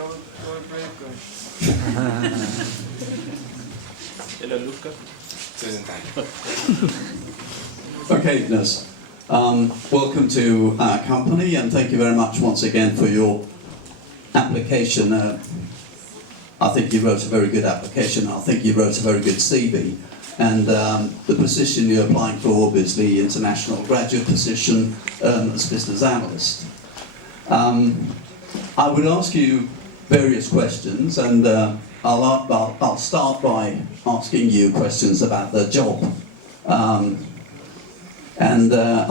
Går break. Eller Luca. Tusind tak. Okay, Ness. Welcome to our company, and thank you very much once again for your application. I think you wrote a very good application. I think you wrote a very good CV. And the position you're applying for, obviously, international graduate position as business analyst. I would ask you various questions, and I'll start by asking you questions about the job. I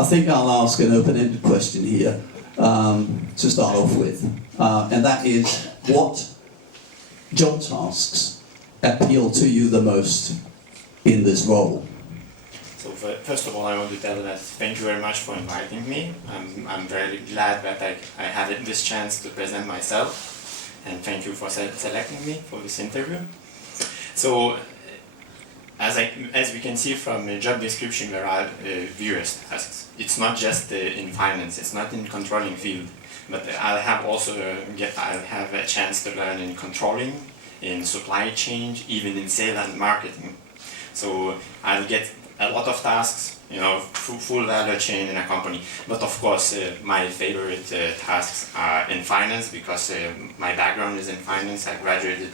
think I'll ask an open-ended question here to start off with, and that is, what job tasks appeal to you the most in this role? So first of all, I want to tell that thank you very much for inviting me. I'm very glad that I had this chance to present myself, and thank you for selecting me for this interview. So, as we can see from the job description, there are various tasks. It's not just in finance, it's not in controlling field, but I'll have a chance to learn in controlling, in supply chain, even in sales and marketing. So I'll get a lot of tasks, full value chain in a company. But of course, my favorite tasks are in finance, because my background is in finance. I graduated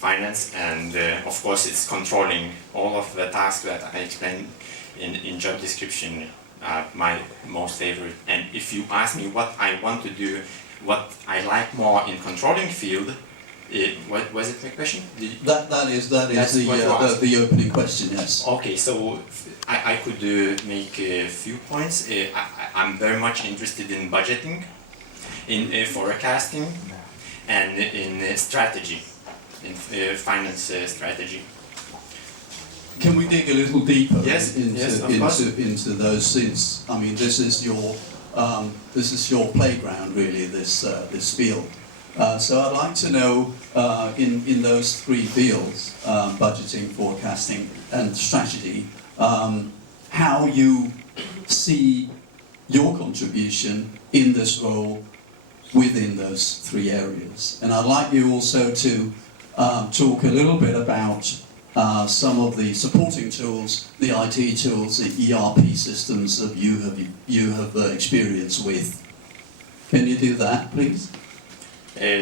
finance, and of course it's controlling. All of the tasks that I explained in job description are my most favorite. And if you ask me what I want to do, what I like more in controlling field, what was it my question? That is the opening question, yes. Okay, so I could make a few points. I'm very much interested in budgeting, in forecasting, and in strategy, in finance strategy. Can we dig a little deeper into those, since I mean this is your playground, really, this field. So I'd like to know, in those three fields, budgeting, forecasting, and strategy, how you see your contribution in this role within those three areas. And I'd like you also to talk a little bit about some of the supporting tools, the IT tools, the ERP systems that you have experience with. Can you do that, please?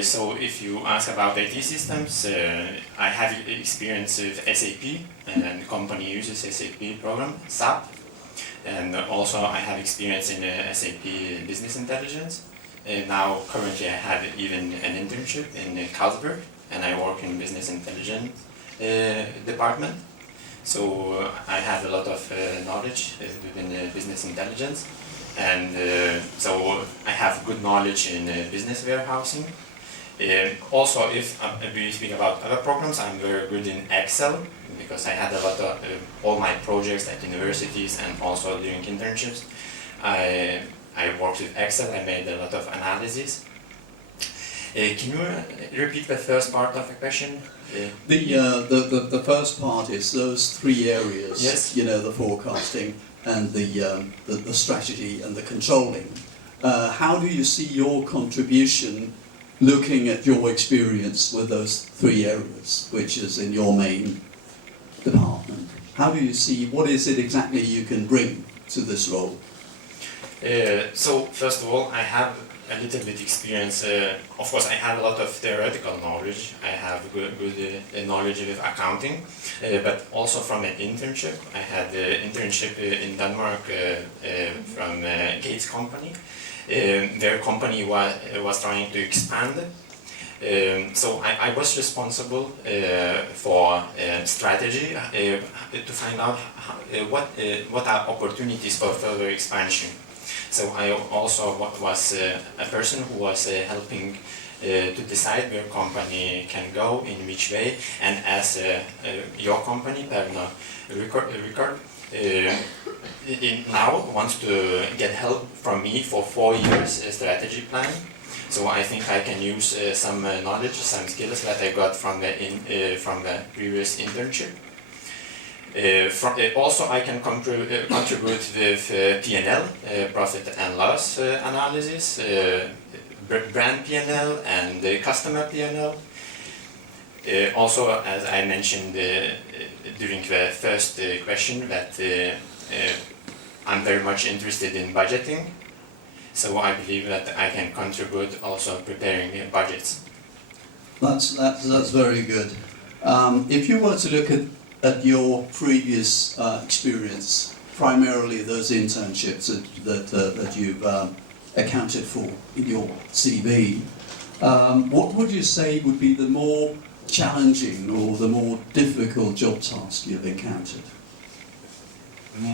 So if you ask about IT systems, I have experience with SAP, and the company uses SAP program, SAP. And also I have experience in SAP Business Intelligence. Now currently I have even an internship in Carlsberg, and I work in Business Intelligence department. So I have a lot of knowledge within business intelligence. And so I have good knowledge in business warehousing. Also, if we speak about other programs, I'm very good in Excel, because I had a lot of all my projects at universities and also during internships. I worked with Excel. I made a lot of analysis. Can you repeat the first part of the question? The first part is those three areas. Yes. The forecasting and the strategy and the controlling. How do you see your contribution, looking at your experience with those three areas, which is in your main department? How do you see, what is it exactly you can bring to this role? So first of all, I have a little bit experience. Of course, I have a lot of theoretical knowledge. I have good knowledge with accounting, but also from an internship. I had an internship in Denmark from Gates company. Their company was trying to expand. So I was responsible for strategy to find out what are opportunities for further expansion. So I also was a person who was helping to decide where company can go, in which way, and as your company, Pernod Ricard, now wants to get help from me for 4 years strategy plan. So I think I can use some knowledge, some skills that I got from the previous internship. Also, I can contribute with P&L, profit and loss analysis, brand P&L and the customer P&L. Also, as I mentioned during the first question, that I'm very much interested in budgeting. So I believe that I can contribute also preparing budgets. That's very good. If you were to look at your previous experience, primarily those internships that you've accounted for in your CV, what would you say would be the more challenging or the more difficult job task you've encountered?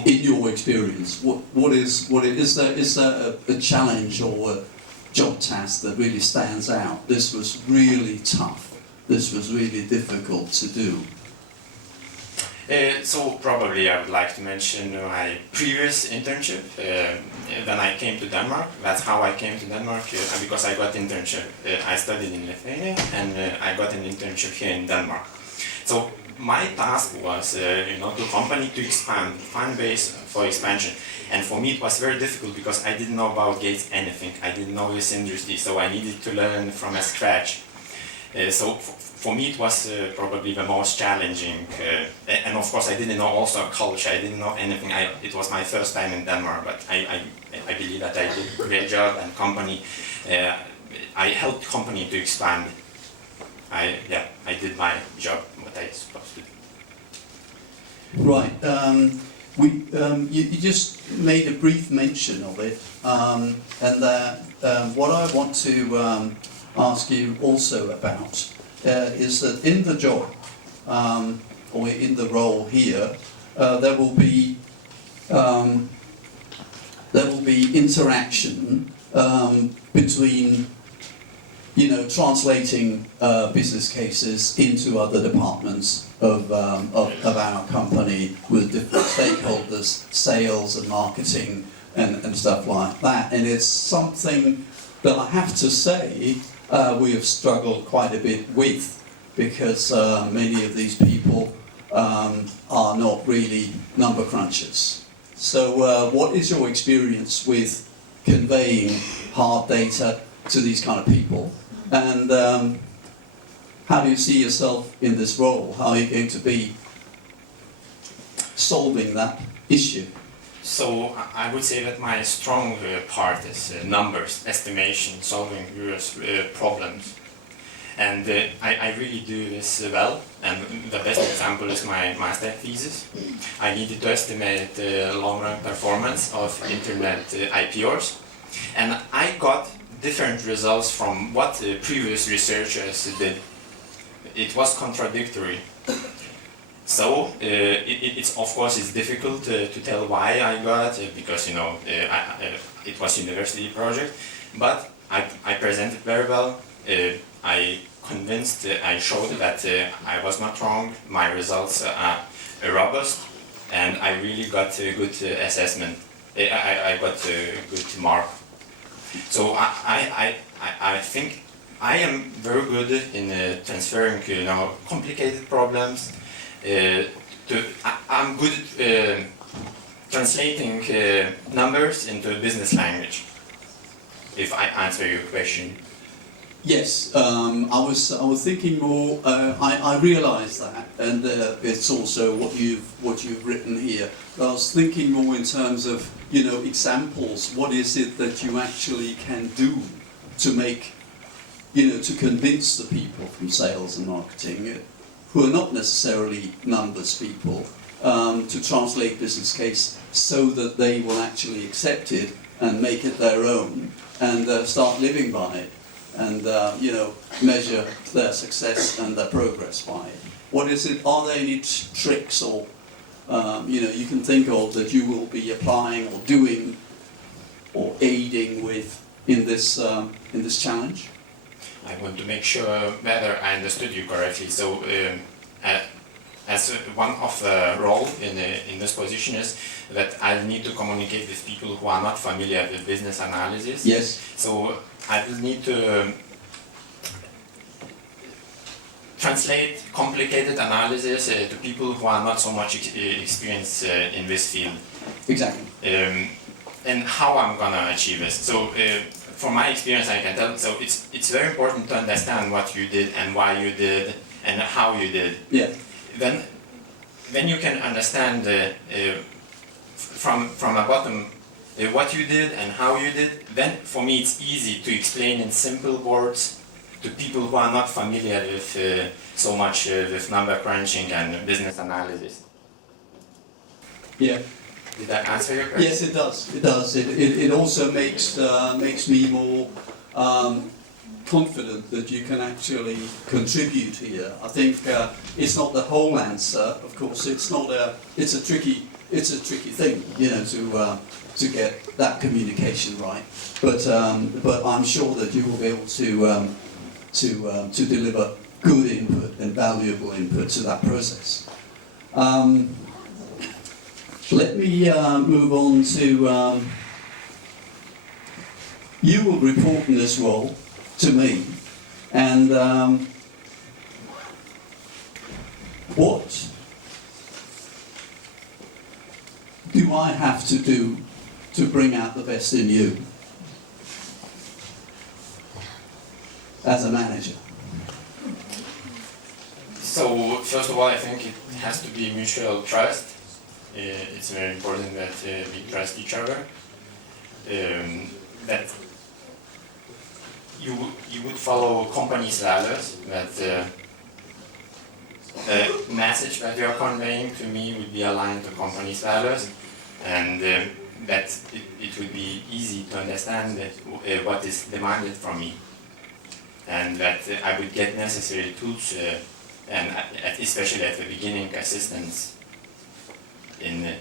In your experience, is there a challenge or a job task that really stands out? This was really tough. This was really difficult to do. So probably I would like to mention my previous internship when I came to Denmark. That's how I came to Denmark, because I got internship. I studied in Lithuania and I got an internship here in Denmark. So my task was, to company to expand, find base for expansion. And for me it was very difficult because I didn't know about Gates anything. I didn't know this industry, so I needed to learn from scratch. So for me it was probably the most challenging. And of course I didn't know also culture, I didn't know anything. It was my first time in Denmark, but I believe that I did a great job, and company, I helped company to expand. I did my job, what I was supposed to do. Right. You just made a brief mention of it, and what I want to ask you also about is that in the job, or in the role here, there will be interaction between, translating business cases into other departments of our company with different stakeholders, sales and marketing and stuff like that. And it's something that I have to say we have struggled quite a bit with, because many of these people are not really number crunchers. So what is your experience with conveying hard data to these kind of people? And how do you see yourself in this role? How are you going to be solving that issue? So I would say that my strong part is numbers, estimation, solving various problems. And I really do this well, and the best example is my master thesis. I needed to estimate the long-run performance of internet IPOs, and I got different results from what previous researchers did. It was contradictory. So it's of course it's difficult to tell why I got because it was university project, but I presented very well. I convinced, I showed that I was not wrong. My results are robust, and I really got a good assessment. I got a good mark. So I think I am very good in transferring complicated problems. I'm good at translating numbers into business language. If I answer your question. Yes, I was thinking more. I realise that, and it's also what you've written here. But I was thinking more in terms of examples. What is it that you actually can do to make to convince the people from sales and marketing, who are not necessarily numbers people, to translate business case so that they will actually accept it and make it their own and start living by it, and measure their success and their progress by it. What is it? Are there any tricks or you can think of that you will be applying or doing or aiding with in this challenge? I want to make sure whether I understood you correctly. So, as one of the role in this position is that I need to communicate with people who are not familiar with business analysis. Yes. So I will need to translate complicated analysis to people who are not so much experienced in this field. Exactly. And how I'm gonna achieve this. So from my experience, I can tell. So it's very important to understand what you did and why you did and how you did. Yeah. Then you can understand from a bottom what you did and how you did. Then for me it's easy to explain in simple words to people who are not familiar with so much with number crunching and business analysis. Yeah. Did that answer your question? Yes, it does. It does. It also makes me more confident that you can actually contribute here. I think it's not the whole answer. Of course, it's not a. It's a tricky thing, you know, to get that communication right. But I'm sure that you will be able to deliver good input and valuable input to that process. Let me move on to, you will report in this role to me, and what do I have to do to bring out the best in you as a manager? So, first of all, I think it has to be mutual trust. It's very important that we trust each other. That you would follow company's values. That the message that you are conveying to me would be aligned to company's values, and that it would be easy to understand what is demanded from me, and that I would get necessary tools and especially at the beginning assistance in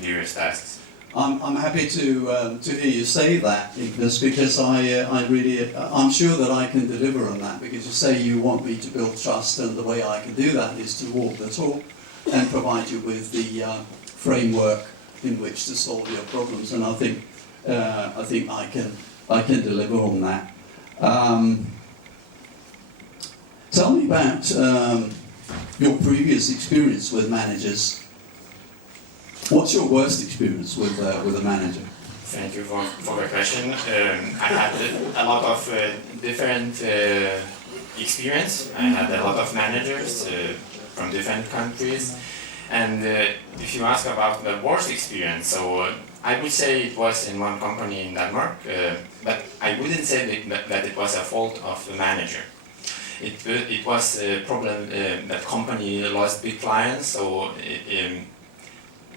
various tasks. I'm happy to hear you say that, Ignas, because I'm sure that I can deliver on that, because you say you want me to build trust, and the way I can do that is to walk the talk and provide you with the framework in which to solve your problems, and I think I can deliver on that. Tell me about your previous experience with managers. What's your worst experience with a manager? Thank you for the question. I had a lot of different experience. I had a lot of managers from different countries. And if you ask about the worst experience, so I would say it was in one company in Denmark, but I wouldn't say that it was a fault of the manager. It was a problem that company lost big clients, so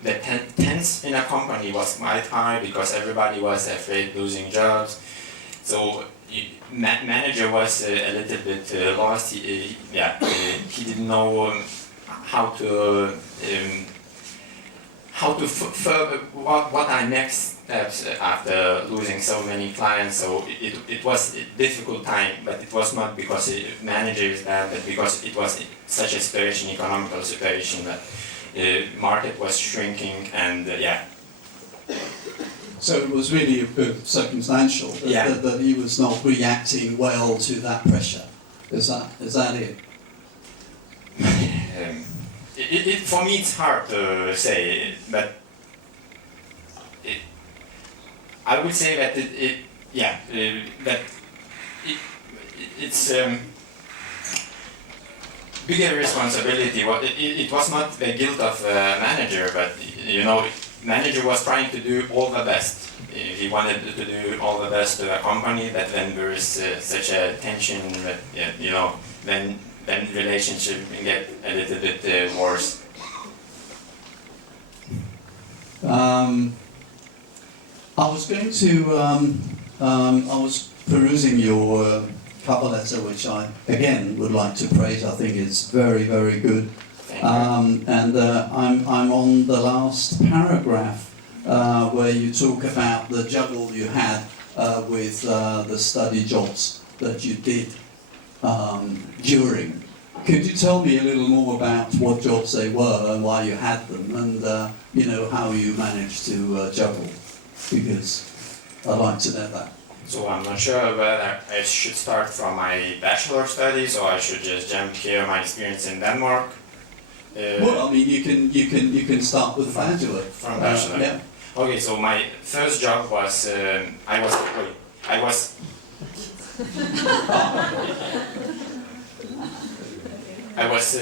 the tense in a company was quite high because everybody was afraid losing jobs. So manager was a little bit lost. He didn't know how to further what are next steps after losing so many clients. So it was a difficult time, but it was not because the manager is bad, but because it was such a situation, economical situation, that the market was shrinking, and So it was really circumstantial that he was not reacting well to that pressure. Is that it? For me, it's hard to say, but I would say that it's bigger responsibility. It was not the guilt of the manager, but manager was trying to do all the best. He wanted to do all the best to the company. That then there is such a tension that then relationship can get a little bit worse. I was going to. I was perusing your cover letter, which I again would like to praise. I think it's very, very good. And I'm on the last paragraph where you talk about the juggle you had with the study jobs that you did during. Could you tell me a little more about what jobs they were and why you had them, and how you managed to juggle? Because I'd like to know that. So I'm not sure whether I should start from my bachelor studies or I should just jump here my experience in Denmark. Well, I mean, you can start with bachelor. From bachelor. Yeah. Okay, so my first job was I was I was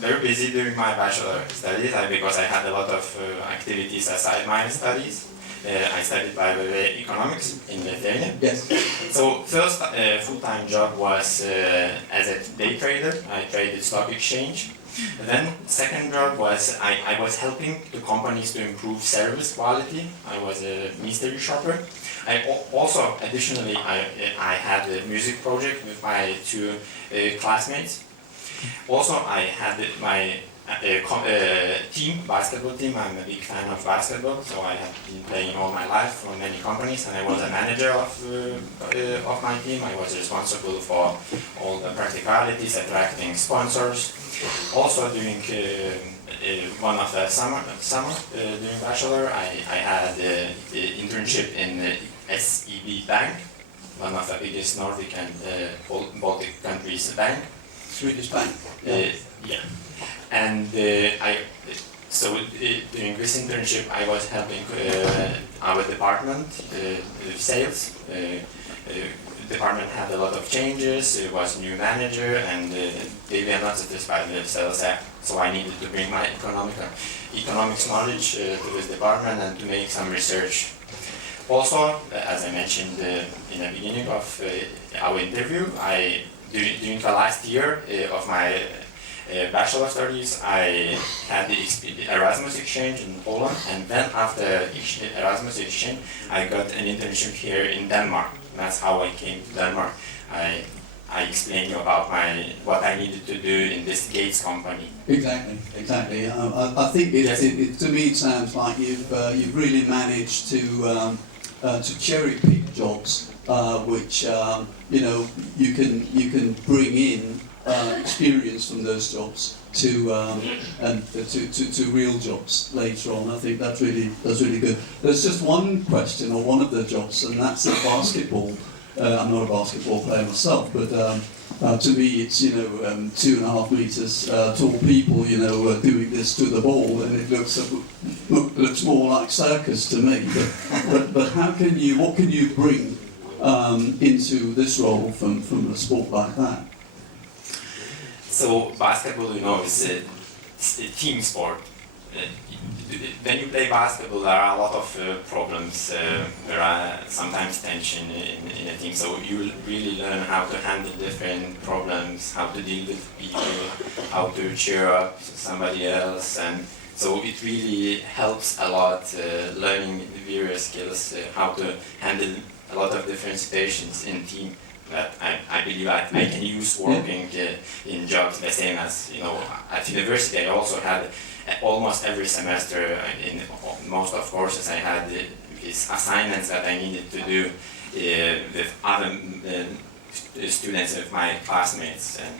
very busy during my bachelor studies because I had a lot of activities aside my studies. I studied, by the way, economics in Lithuania. Yes. So first full-time job was as a day trader. I traded stock exchange. Then second job was I was helping the companies to improve service quality. I was a mystery shopper. Also, additionally, I had a music project with my two classmates. Also, I had my basketball team. I'm a big fan of basketball, so I have been playing all my life for many companies, and I was a manager of my team. I was responsible for all the practicalities, attracting sponsors. Also, during one of the summer during bachelor, I had an internship in SEB Bank, one of the biggest Nordic and Baltic countries bank. Swedish bank. Yeah. And during this internship, I was helping our department, sales. Department had a lot of changes. It was new manager, and they were not satisfied with sales app. So I needed to bring my economics knowledge to this department and to make some research. Also, as I mentioned in the beginning of our interview, during the last year of my bachelor studies, I had the Erasmus exchange in Poland, and then after Erasmus exchange, I got an internship here in Denmark. That's how I came to Denmark. I explained you about what I needed to do in this Gates company. Exactly. I think to me it sounds like you've really managed to cherry pick jobs which you can bring in experience from those jobs to real jobs later on. I think that's really good. There's just one question on one of the jobs, and that's the basketball. I'm not a basketball player myself, but to me it's 2.5 meters tall people doing this to the ball, and it looks more like circus to me. But what can you bring into this role from a sport like that? So basketball, is a team sport. When you play basketball, there are a lot of problems. There are sometimes tension in a team. So you really learn how to handle different problems, how to deal with people, how to cheer up somebody else, and so it really helps a lot learning the various skills, how to handle a lot of different situations in team. That I believe I can use working in jobs the same as, at university. I also had almost every semester in most of courses I had these assignments that I needed to do with other students of my classmates, and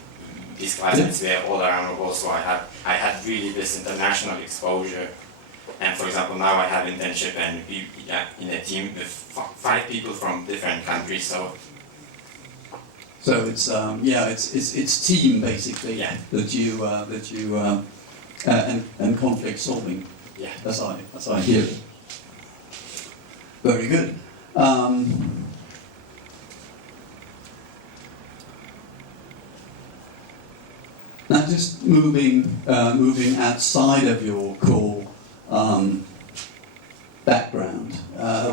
these classmates were all around the world, so I had really this international exposure. And for example, now I have internship and in a team with 5 people from different countries. So it's team basically that you and conflict solving. Yeah. As I hear it. Very good. Now, just moving outside of your core background,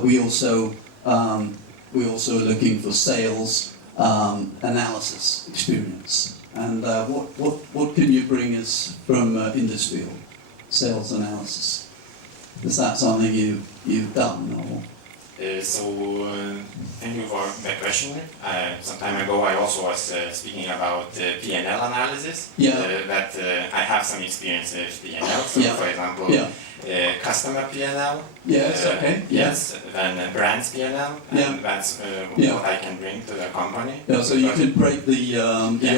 we also are looking for sales. Analysis experience, and what can you bring us from in this field, sales analysis? Is that something you've done, or? Thank you for that question. Some time ago, I also was speaking about P&L analysis. That I have some experience with P&L. So, for example, customer P&L. Yes. Okay. Yes. Then brand's P&L. And that's what I can bring to the company. Yeah. So you can break the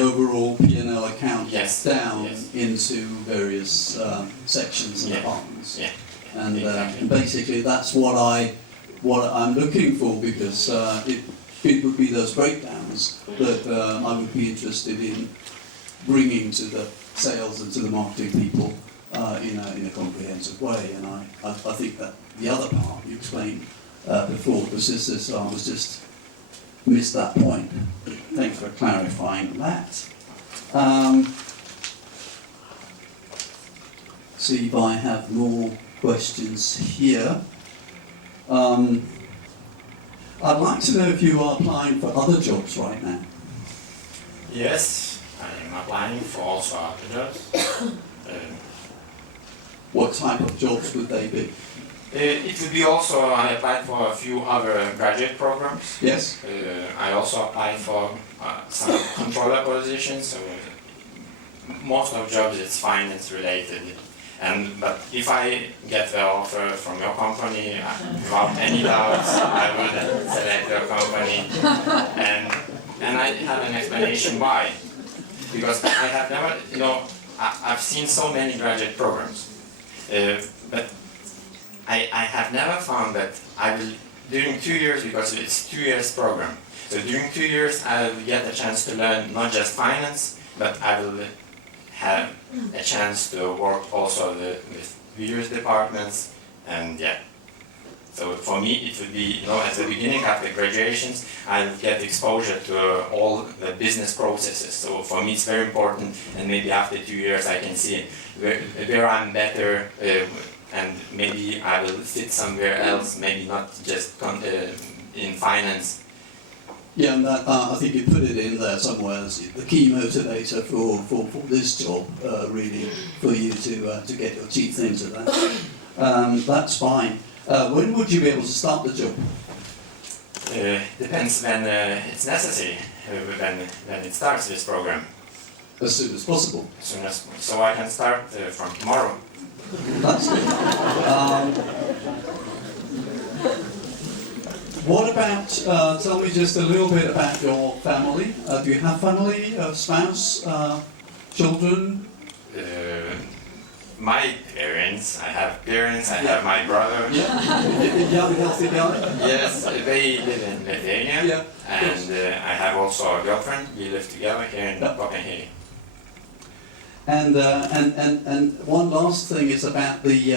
overall P&L account down into various sections and departments. Yeah. And exactly. Basically, that's what I'm looking for, because it would be those breakdowns that I would be interested in bringing to the sales and to the marketing people in a comprehensive way. And I think that the other part you explained before was just missed that point. Thanks for clarifying that. See if I have more questions here. I'd like to know if you are applying for other jobs right now. Yes, I am applying for also other jobs. What type of jobs would they be? It would be also, I applied for a few other graduate programs. Yes? I also applied for some controller positions, so most of jobs it's finance related. But if I get the offer from your company, without any doubts, I would select your company. And I have an explanation why. Because I have never, I've seen so many graduate programs, but I have never found that I will, during 2 years, because it's 2 years program, so during 2 years I will get a chance to learn not just finance, but I will have a chance to work also with various departments, and yeah. So for me it would be, at the beginning after graduations, I'll get exposure to all the business processes. So for me it's very important, and maybe after 2 years I can see where I'm better, and maybe I will fit somewhere else, maybe not just in finance. Yeah, and that, I think you put it in there somewhere as the key motivator for this job, really, for you to get your teeth into that. That's fine. When would you be able to start the job? Depends when it's necessary, when it starts this program. As soon as possible. As soon as, so I can start from tomorrow. That's good. What about, tell me just a little bit about your family. Do you have family, spouse, children? My parents, I have parents, I have my brother. Yeah, young, healthy guy? Yes, they live in Lithuania, yeah, and I have also a girlfriend. We live together here in Copenhagen. And one last thing is about the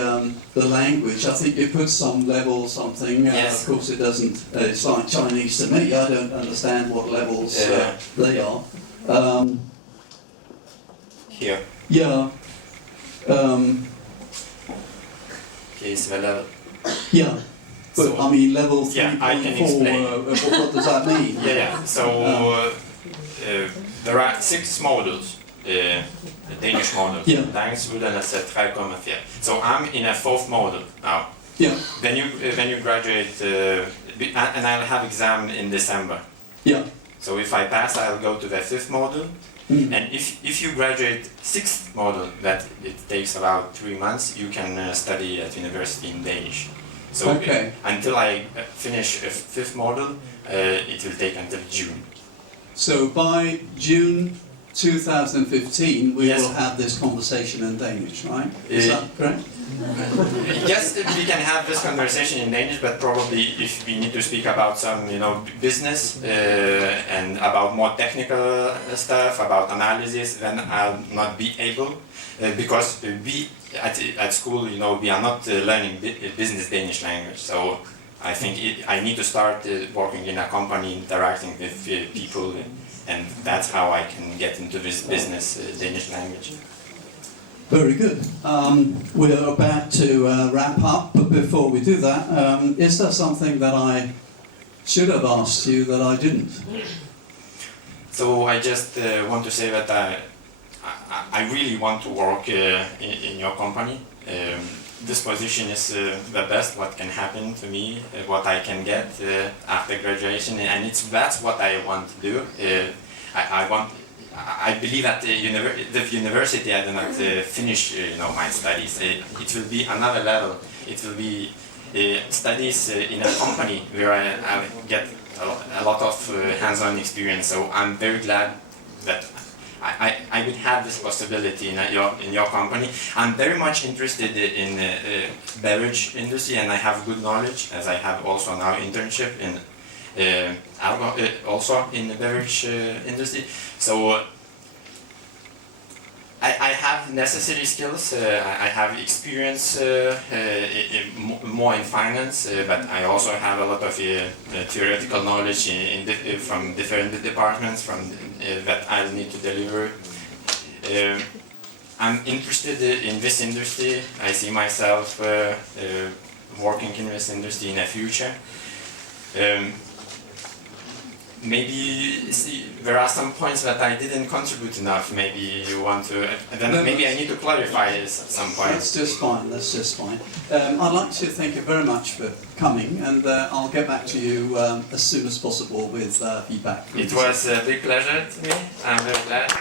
language. I think you put some level something. Yes. Of course, it doesn't. It's like Chinese to me. I don't understand what levels they are. Here. Yeah. Here's the level. Yeah. But So, I mean, level 3.4. yeah, I can explain. What does that mean? Yeah. So there are 6 modules. The Danish module. Yeah. Danish Uddannelse 3,4. So I'm in a 4th module now. Yeah. When you graduate, and I'll have exam in December. Yeah. So if I pass, I'll go to the 5th module. Mm. And if you graduate 6th module, that it takes about 3 months, you can study at university in Danish. So Okay. until I finish a 5th module, it will take until June. So by June 2015, we Yes. will have this conversation in Danish, right? Is that correct? Yes, we can have this conversation in Danish, but probably if we need to speak about some, business and about more technical stuff, about analysis, then I'll not be able, because we at school, we are not learning business Danish language. So I think I need to start working in a company, interacting with people, and that's how I can get into this business Danish language. Very good. We're about to wrap up, but before we do that, is there something that I should have asked you that I didn't? So I just want to say that I really want to work in your company. This position is the best what can happen to me, what I can get after graduation, and that's what I want to do. I believe at the university I do not finish my studies. It will be another level. It will be studies in a company where I get a lot of hands-on experience. So I'm very glad that I would have this possibility in your company. I'm very much interested in beverage industry, and I have good knowledge, as I have also now internship in also in the beverage industry. So I have necessary skills. I have experience more in finance, but I also have a lot of theoretical knowledge from different departments that I need to deliver. I'm interested in this industry. I see myself working in this industry in the future. Maybe there are some points that I didn't contribute enough. Maybe you want to, maybe I need to clarify some points. That's just fine, that's just fine. I'd like to thank you very much for coming, and I'll get back to you as soon as possible with feedback. It was a big pleasure to me. I'm very glad.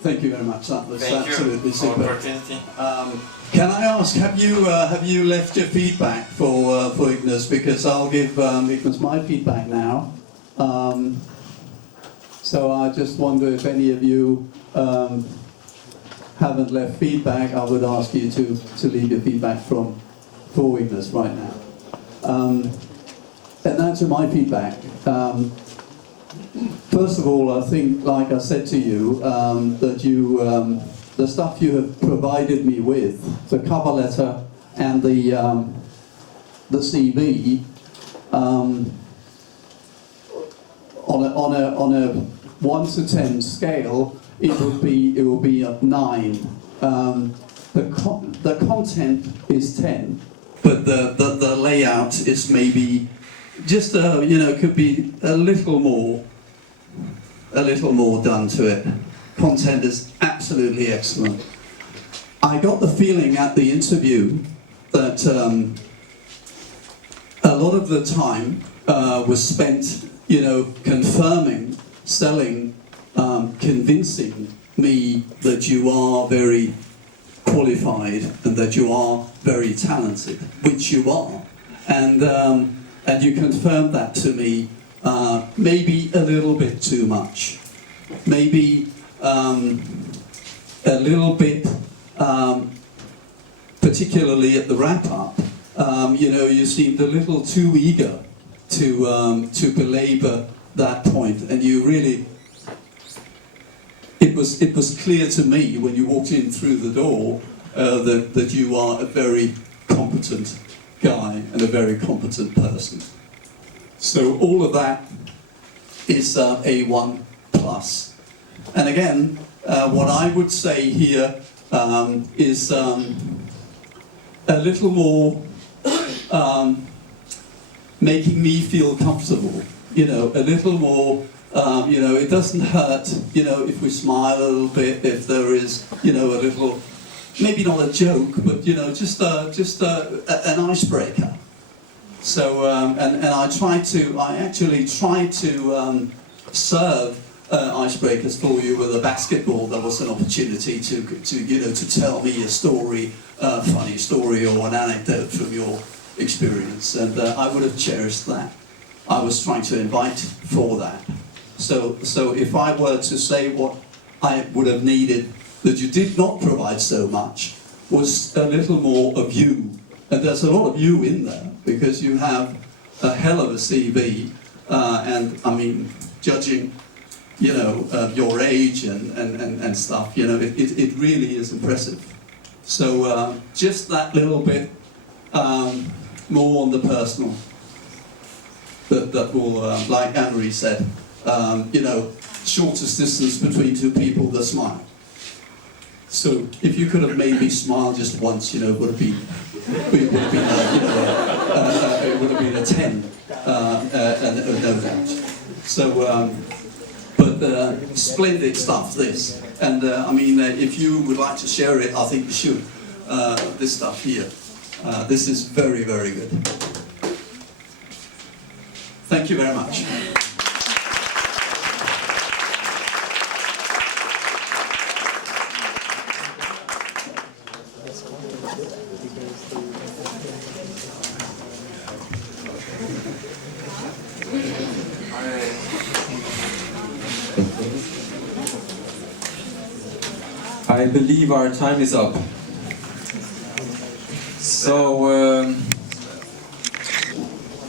Thank you very much. That was absolutely super. Opportunity. Can I ask, have you left your feedback for Ignas? Because I'll give Ignas my feedback now. So I just wonder if any of you haven't left feedback. I would ask you to leave your feedback for Ignas right now. And now to my feedback. First of all, I think, like I said to you, that the stuff you have provided me with, the cover letter and the CV, on a 1 to 10 scale, it will be a 9. The content is 10, but the layout is maybe just could be a little more done to it. Content is absolutely excellent. I got the feeling at the interview that a lot of the time was spent, confirming, selling, convincing me that you are very qualified and that you are very talented, which you are, and you confirmed that to me. Maybe a little bit too much. Maybe a little bit, particularly at the wrap-up, you seemed a little too eager to belabor that point, and you really, it was clear to me when you walked in through the door that you are a very competent guy and a very competent person. So all of that is A1+. And again, what I would say here is a little more making me feel comfortable. A little more, it doesn't hurt, if we smile a little bit, if there is, a little, maybe not a joke, but, just an icebreaker. So, and I actually tried to serve icebreakers for you with a basketball. There was an opportunity to tell me a story, a funny story or an anecdote from your experience, and I would have cherished that. I was trying to invite for that. So if I were to say what I would have needed that you did not provide so much was a little more of you. And there's a lot of you in there, because you have a hell of a CV, and I mean, judging, your age and stuff, it really is impressive. So just that little bit more on the personal, that will, like Anne-Marie said, shortest distance between two people, the smile. So if you could have made me smile just once, it would have been a 10, no doubt. So, but splendid stuff, this. And I mean, if you would like to share it, I think you should. This stuff here, this is very, very good. Thank you very much. I believe our time is up. So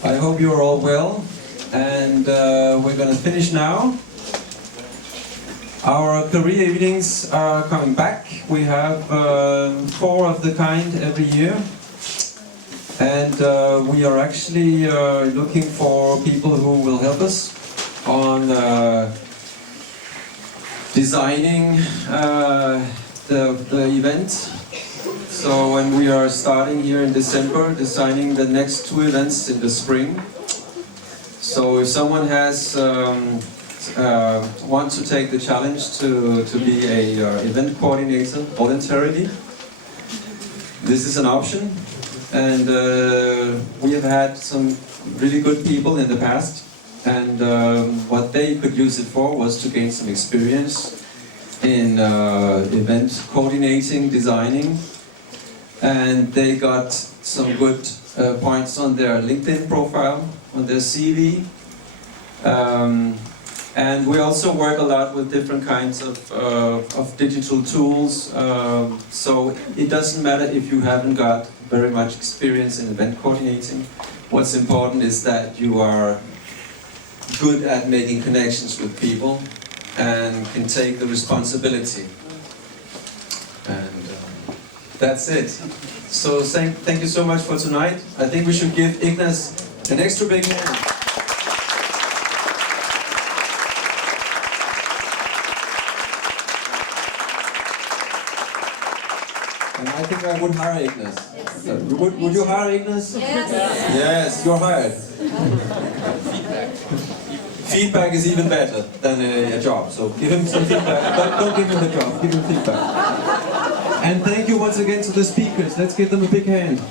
I hope you're all well, and we're going to finish now. Our career evenings are coming back. We have 4 of the kind every year, and we are actually looking for people who will help us on designing the event. So when we are starting here in December, designing the next 2 events in the spring. So if someone has want to take the challenge to be a event coordinator voluntarily, this is an option. And we have had some really good people in the past, and what they could use it for was to gain some experience in event coordinating, designing, and they got some good points on their LinkedIn profile, on their CV. And we also work a lot with different kinds of digital tools, so it doesn't matter if you haven't got very much experience in event coordinating. What's important is that you are good at making connections with people and can take the responsibility. And that's it. So thank you so much for tonight. I think we should give Ignas an extra big hand. And I think I would hire Ignas. Would you hire Ignas? Yes. Yes, you're hired. Feedback is even better than a job, so give him some feedback. Don't give him the job, give him feedback. And thank you once again to the speakers. Let's give them a big hand.